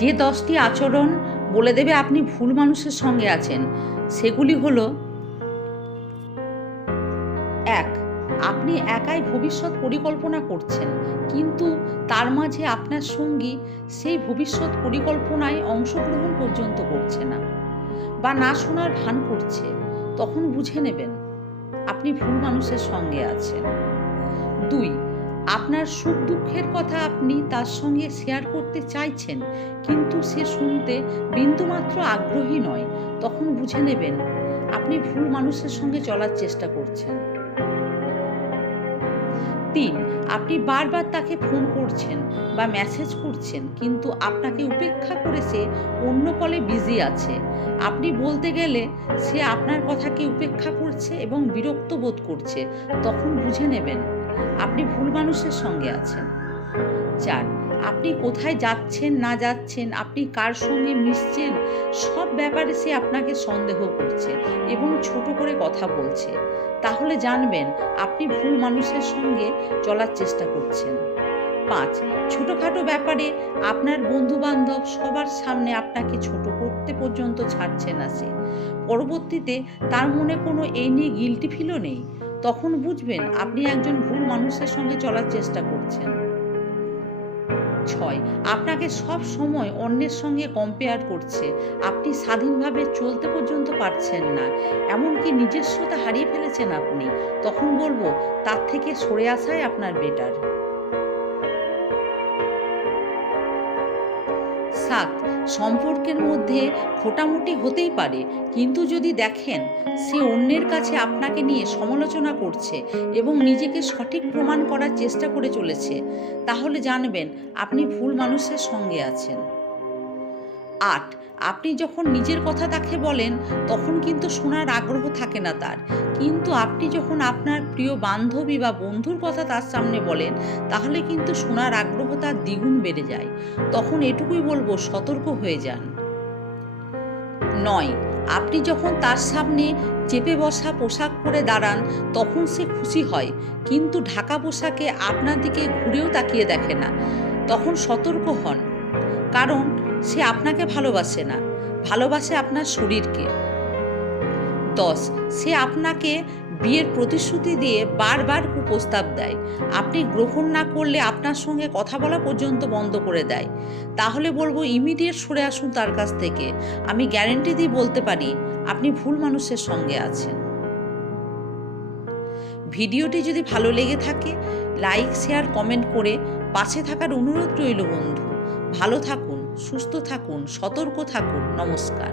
যে 10টি আচরণ বলে দেবে আপনি ভুল মানুষের সঙ্গে আছেন, সেগুলি হলো: 1. আপনি একাই ভবিষ্যৎ পরিকল্পনা করছেন, কিন্তু তার মাঝে আপনার সঙ্গী সেই ভবিষ্যৎ পরিকল্পনায় অংশগ্রহণ পর্যন্ত করছে না বা না শোনার ভান করছে। তখন বুঝে নেবেন আপনি ভুল মানুষের সঙ্গে আছেন। 2. আপনার সুখ দুঃখের কথা আপনি তার সঙ্গে শেয়ার করতে চাইছেন, কিন্তু সে শুনতে বিন্দুমাত্র আগ্রহী নয়। তখন বুঝে নেবেন আপনি ভুল মানুষের সঙ্গে চলার চেষ্টা করছেন। 3. আপনি বারবার তাকে ফোন করছেন বা মেসেজ করছেন, কিন্তু আপনাকে উপেক্ষা করে সে অন্য কলে বিজি আছে। আপনি বলতে গেলে সে আপনার কথাকে উপেক্ষা করছে এবং বিরক্ত বোধ করছে। তখন বুঝে নেবেন আপনি ভুল মানুষের সঙ্গে আছেন। 4. আপনি কোথায় যাচ্ছেন না যাচ্ছেন, আপনি কার সঙ্গে মিশছেন, সব ব্যাপারে সে আপনাকে সন্দেহ করছে এবং ছোট করে কথা বলছে। তাহলে জানবেন আপনি ভুল মানুষের সঙ্গে চলার চেষ্টা করছেন। 5. ছোটোখাটো ব্যাপারে আপনার বন্ধুবান্ধব সবার সামনে আপনাকে ছোট করতে পর্যন্ত ছাড়ছে না সে। পরবর্তীতে তার মনে কোনো এই নিয়ে গিল্টি ফিলও নেই। তখন বুঝবেন আপনি একজন ভুল মানুষের সঙ্গে চলার চেষ্টা করছেন। 6. আপনাকে সব সময় অন্যের সঙ্গে কম্পেয়ার করছে। আপনি স্বাধীনভাবে চলতে পর্যন্ত পারছেন না, এমনকি নিজস্বতা হারিয়ে ফেলেছেন আপনি। তখন বলবো তার থেকে সরে আসাই আপনার বেটার। 7. সম্পর্কের মধ্যে খোঁটামুটি হতেই পারে, কিন্তু যদি দেখেন সে অন্যের কাছে আপনাকে নিয়ে সমালোচনা করছে এবং নিজেকে সঠিক প্রমাণ করার চেষ্টা করে চলেছে, তাহলে জানবেন আপনি ভুল মানুষের সঙ্গে আছেন। 8. আপনি যখন নিজের কথা তাকে বলেন তখন কিন্তু শোনার আগ্রহ থাকে না তার, কিন্তু আপনি যখন আপনার প্রিয় বান্ধবী বা বন্ধুর কথা তার সামনে বলেন তাহলে কিন্তু শোনার আগ্রহ তার দ্বিগুণ বেড়ে যায়। তখন এটুকুই বলবো, সতর্ক হয়ে যান। 9. আপনি যখন তার সামনে চেপে বসা পোশাক পরে দাঁড়ান তখন সে খুশি হয়, কিন্তু ঢাকা পোশাকে আপনার দিকে ঘুরেও তাকিয়ে দেখে না। তখন সতর্ক হন, কারণ সে আপনাকে ভালোবাসে না, ভালোবাসে আপনার শরীরকে। 10. সে আপনাকে বিয়ের প্রতিশ্রুতি দিয়ে বারবার কুপ্রস্তাব দেয়, আপনি গ্রহণ না করলে আপনার সঙ্গে কথা বলা পর্যন্ত বন্ধ করে দেয়। তাহলে বলবো ইমিডিয়েট সরে আসুন তার কাছ থেকে। আমি গ্যারেন্টি দিয়ে বলতে পারি আপনি ভুল মানুষের সঙ্গে আছেন। ভিডিওটি যদি ভালো লেগে থাকে লাইক, শেয়ার, কমেন্ট করে পাশে থাকার অনুরোধ রইল বন্ধু। ভালো থাকুন, সুস্থ থাকুন, সতর্ক থাকুন। নমস্কার।